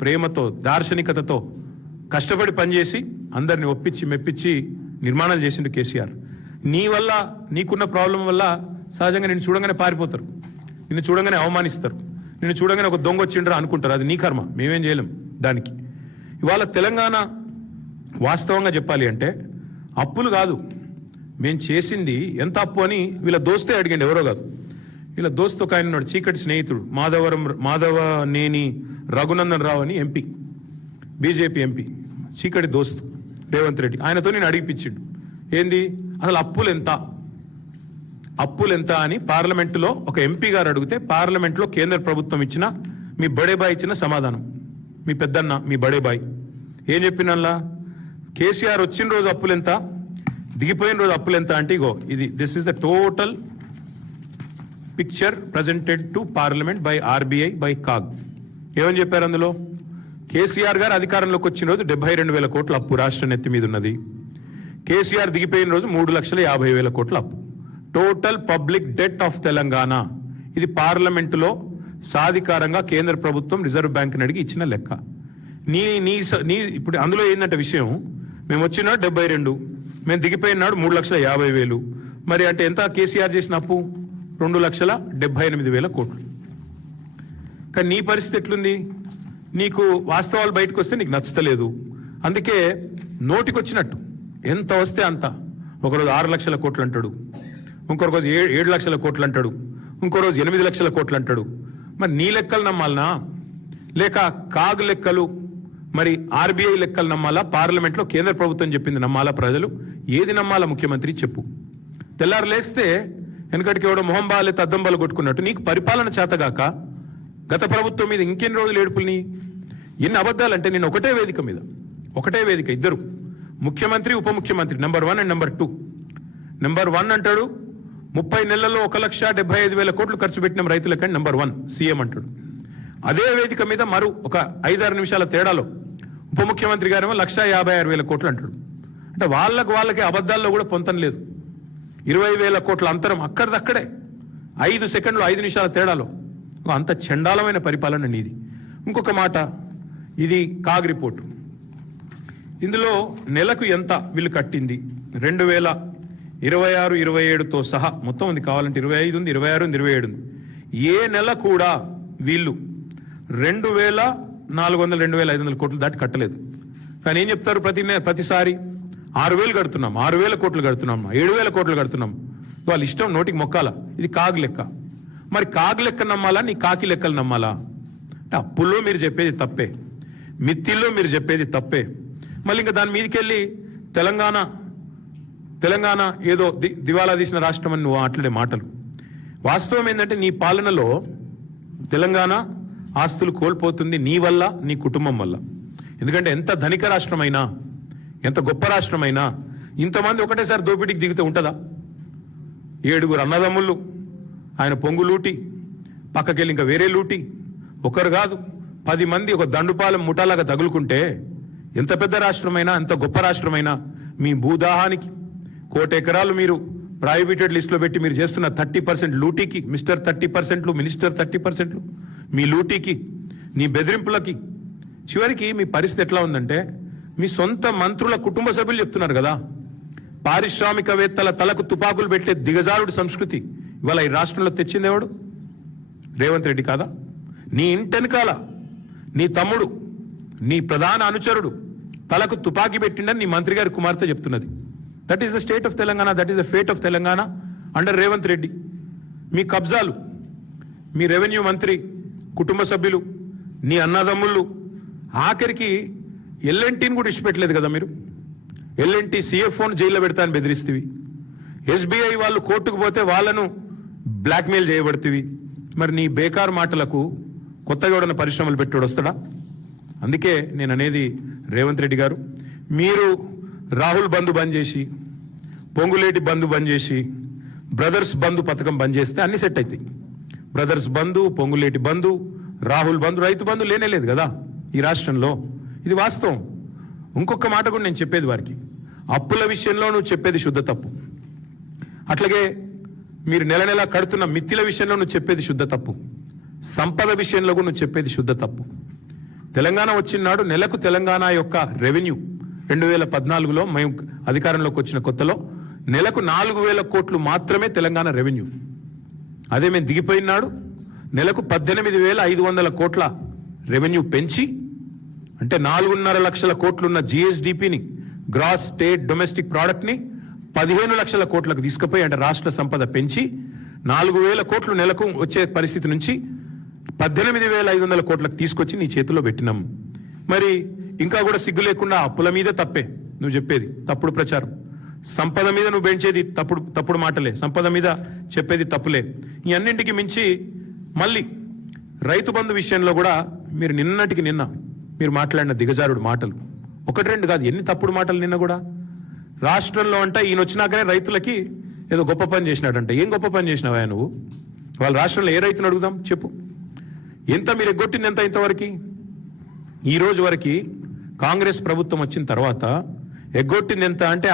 ప్రేమతో దార్శనికతతో కష్టపడి పనిచేసి అందరిని ఒప్పించి మెప్పించి నిర్మాణాలు చేసిండు కేసీఆర్. నీ వల్ల నీకున్న ప్రాబ్లం వల్ల సహజంగా నిన్ను చూడంగానే పారిపోతారు, నిన్ను చూడంగానే అవమానిస్తారు, నిన్ను చూడంగానే ఒక దొంగ వచ్చిండ్రా అనుకుంటారు. అది నీ కర్మ, మేమేం చేయలేం దానికి. ఇవాళ తెలంగాణ వాస్తవంగా చెప్పాలి అంటే అప్పులు కాదు మేము చేసింది, ఎంత అప్పు అని వీళ్ళ దోస్తే అడిగండి, ఎవరో కాదు. వీళ్ళ దోస్తు ఒక ఆయన ఉన్నాడు, చీకటి స్నేహితుడు, మాధవనేని రఘునందన్ రావు అని ఎంపీ, బీజేపీ ఎంపీ, చీకటి దోస్తు రేవంత్ రెడ్డి. ఆయనతో నేను అడిగిపించిండు, ఏంది అసలు అప్పులెంత అని పార్లమెంటులో ఒక ఎంపీ గారు అడిగితే పార్లమెంట్లో కేంద్ర ప్రభుత్వం ఇచ్చిన మీ బడేబాయ్ ఇచ్చిన సమాధానం, మీ పెద్దన్న మీ బడేబాయ్ ఏం చెప్పినల్లా, కేసీఆర్ వచ్చిన రోజు అప్పులెంత, దిగిపోయిన రోజు అప్పులెంత అంటే ఇగో ఇది, this is the total picture presented to parliament by RBI by CAG. ఏమని చెప్పారు అందులో, కేసీఆర్ గారు అధికారంలోకి వచ్చిన రోజు 72,000 కోట్ల అప్పు రాష్ట్ర నెత్తి మీద ఉన్నది. కేసీఆర్ దిగిపోయిన రోజు 3,50,000 కోట్ల అప్పు. Total public det of Telangana. ఇది పార్లమెంటులో సాధికారంగా కేంద్ర ప్రభుత్వం రిజర్వ్ బ్యాంక్ అడిగి ఇచ్చిన లెక్క. నీ ఇప్పుడు అందులో ఏంటంటే విషయం, మేము వచ్చిన 72, మేము దిగిపోయినాడు 3,50,000. మరి అంటే ఎంత కేసీఆర్ చేసిన అప్పు, 2,78,000 కోట్లు. కానీ నీ పరిస్థితి ఎట్లుంది, నీకు వాస్తవాలు బయటకు వస్తే నీకు నచ్చలేదు, అందుకే నోటికొచ్చినట్టు ఎంత వస్తే అంత. ఒకరోజు 6 లక్షల కోట్లు అంటాడు, ఇంకో రోజు 7 లక్షల కోట్లు అంటాడు, ఇంకో రోజు 8 లక్షల కోట్లు అంటాడు. మరి నీ లెక్కలు నమ్మాలనా, లేక కాగ్ లెక్కలు, మరి ఆర్బీఐ లెక్కలు నమ్మాలా, పార్లమెంట్లో కేంద్ర ప్రభుత్వం చెప్పింది నమ్మాలా, ప్రజలు ఏది నమ్మాలా ముఖ్యమంత్రి చెప్పు. తెల్లారు లేస్తే వెనకటికి ఎవడో మొహం బాగాలేత అద్దం బాలు కొట్టుకున్నట్టు నీకు పరిపాలన చేతగాక గత ప్రభుత్వం మీద ఇంకెన్ని రోజులు ఏడుపుల్ని, ఎన్ని అబద్ధాలంటే నేను ఒకటే వేదిక ఇద్దరు ముఖ్యమంత్రి ఉప ముఖ్యమంత్రి నెంబర్ 1 అండ్ నెంబర్ 2. నెంబర్ 1 అంటాడు 30 నెలల్లో 1,75,000 కోట్లు ఖర్చు పెట్టిన రైతులకని నెంబర్ 1 సీఎం అంటాడు. అదే వేదిక మీద మరో ఒక 5-6 నిమిషాల తేడాలో ఉప ముఖ్యమంత్రి గారేమో 1,56,000 కోట్లు అంటాడు. అంటే వాళ్ళకి అబద్ధాల్లో కూడా పొంతం లేదు. 20,000 కోట్ల అంతరం అక్కడిదక్కడే 5 సెకండ్లు 5 నిమిషాల తేడాలో. అంత చండాలమైన పరిపాలన నీది. ఇంకొక మాట, ఇది కాగ్ రిపోర్టు. ఇందులో నెలకు ఎంత వీళ్ళు కట్టింది 2026-27తో సహా మొత్తం ఉంది, కావాలంటే 25 ఉంది, 26 ఉంది, 27 ఉంది. ఏ నెల కూడా వీళ్ళు 2,400 2,500 కోట్లు దాటి కట్టలేదు. కానీ ఏం చెప్తారు, ప్రతిసారి 6,000 కడుతున్నాం, 6,000 కోట్లు కడుతున్నాం, 7,000 కోట్లు కడుతున్నాం. వాళ్ళ ఇష్టం, నోటికి మొక్కాల. ఇది కాగ్ లెక్క. మరి కాగ్ లెక్క నమ్మాలా, నీ కాకి లెక్కలు నమ్మాలా? అంటే అప్పుల్లో మీరు చెప్పేది తప్పే, మిత్తిల్లో మీరు చెప్పేది తప్పే. మళ్ళీ ఇంకా దాని మీదకి వెళ్ళి తెలంగాణ ఏదో దివాలా తీసిన రాష్ట్రం అని నువ్వు మాట్లాడే మాటలు. వాస్తవం ఏంటంటే నీ పాలనలో తెలంగాణ ఆస్తులు కోల్పోతుంది నీ వల్ల, నీ కుటుంబం వల్ల. ఎందుకంటే ఎంత ధనిక రాష్ట్రమైనా, ఎంత గొప్ప రాష్ట్రమైనా ఇంతమంది ఒకటేసారి దోపిడీకి దిగితే ఉంటుందా? 7 అన్నదమ్ముళ్ళు, ఆయన పొంగు లూటి, పక్కకెళ్ళి ఇంకా వేరే లూటి, ఒకరు కాదు 10 మంది ఒక దండుపాలెం ముఠాలాగా తగులుకుంటే ఎంత పెద్ద రాష్ట్రమైనా, ఎంత గొప్ప రాష్ట్రమైనా మీ భూదాహానికి 1,00,00,000 ఎకరాలు మీరు ప్రైవేటెడ్ లిస్టులో పెట్టి మీరు చేస్తున్న 30% లూటీకి, మిస్టర్ 30%లు, మినిస్టర్ 30%లు, మీ లూటీకి, నీ బెదిరింపులకి చివరికి మీ పరిస్థితి ఎట్లా ఉందంటే, మీ సొంత మంత్రుల కుటుంబ సభ్యులు చెప్తున్నారు కదా, పారిశ్రామికవేత్తల తలకు తుపాకులు పెట్టే దిగజారుడు సంస్కృతి ఇవాళ ఈ రాష్ట్రంలో తెచ్చింది ఎవడు? రేవంత్ రెడ్డి కాదా? నీ ఇంటెనకాల నీ తమ్ముడు, నీ ప్రధాన అనుచరుడు తలకు తుపాకీ పెట్టిండని నీ మంత్రి గారి కుమార్తె చెప్తున్నది. That is the state of Telangana, that is the fate of Telangana under Revanth Reddy. మీ కబ్జాలు, మీ రెవెన్యూ మంత్రి కుటుంబ సభ్యులు, నీ అన్నదమ్ముళ్ళు, ఆఖరికి ఎల్ఎన్టీని కూడా ఇష్టపెట్టలేదు కదా మీరు. ఎల్ఎన్టీ సిఎఫ్ఓను జైల్లో పెడతా అని బెదిరిస్తేవి, ఎస్బీఐ వాళ్ళు కోర్టుకు పోతే వాళ్ళను బ్లాక్మెయిల్ చేయబడుతుంది. మరి నీ బేకార్ మాటలకు కొత్తగా ఉన్న పరిశ్రమలు పెట్టాడు వస్తాడా? అందుకే నేను అనేది రేవంత్ రెడ్డి గారు, మీరు రాహుల్ బంధు బంద్ చేసి, పొంగులేటి బంధు బంద్ చేసి, బ్రదర్స్ బంధు పథకం బంద్ చేస్తే అన్ని సెట్ అవుతాయి. బ్రదర్స్ బంధు, పొంగులేటి బంధు, రాహుల్ బంధు, రైతు బంధు లేనేలేదు కదా ఈ రాష్ట్రంలో. ఇది వాస్తవం. ఇంకొక మాట కూడా నేను చెప్పేది వారికి, అప్పుల విషయంలో నువ్వు చెప్పేది శుద్ధ తప్పు. అట్లాగే మీరు నెల నెల కడుతున్న మిత్తిల విషయంలో నువ్వు చెప్పేది శుద్ధ తప్పు. సంపద విషయంలో కూడా నువ్వు చెప్పేది శుద్ధ తప్పు. తెలంగాణ వచ్చినాడు నెలకు తెలంగాణ యొక్క రెవెన్యూ 2014లో మేము అధికారంలోకి వచ్చిన కొత్తలో నెలకు 4,000 కోట్లు మాత్రమే తెలంగాణ రెవెన్యూ. అదే మేము దిగిపోయినాడు నెలకు 18,500 కోట్ల రెవెన్యూ పెంచి, అంటే 4.5 లక్షల కోట్లున్న జిఎస్డిపిని, గ్రాస్ స్టేట్ డొమెస్టిక్ ప్రోడక్ట్ని 15 లక్షల కోట్లకు తీసుకుపోయి, అంటే రాష్ట్ర సంపద పెంచి 4,000 కోట్లు నెలకు వచ్చే పరిస్థితి నుంచి 18,500 కోట్లకు తీసుకొచ్చి నీ చేతిలో పెట్టినాం. మరి ఇంకా కూడా సిగ్గు లేకుండా అప్పుల మీద తప్పే నువ్వు చెప్పేది, తప్పుడు ప్రచారం. సంపద మీద నువ్వు పెంచేది తప్పుడు మాటలే, సంపద మీద చెప్పేది తప్పులే. ఈ అన్నింటికి మించి మళ్ళీ రైతు బంధు విషయంలో కూడా మీరు నిన్నటికి నిన్న మీరు మాట్లాడిన దిగజారుడు మాటలు 1-2 కాదు, ఎన్ని తప్పుడు మాటలు నిన్న కూడా. రాష్ట్రంలో అంటే ఈయన వచ్చినాకనే రైతులకి ఏదో గొప్ప పని చేసినాడంట. ఏం గొప్ప పని చేసినావా నువ్వు? వాళ్ళ రాష్ట్రంలో ఏ రైతును అడుగుదాం చెప్పు. ఎంత మీరు ఎగ్గొట్టింది ఎంత ఇంతవరకు? ఈ రోజు వరకు కాంగ్రెస్ ప్రభుత్వం వచ్చిన తర్వాత ఎగ్గొట్టింది ఎంత అంటే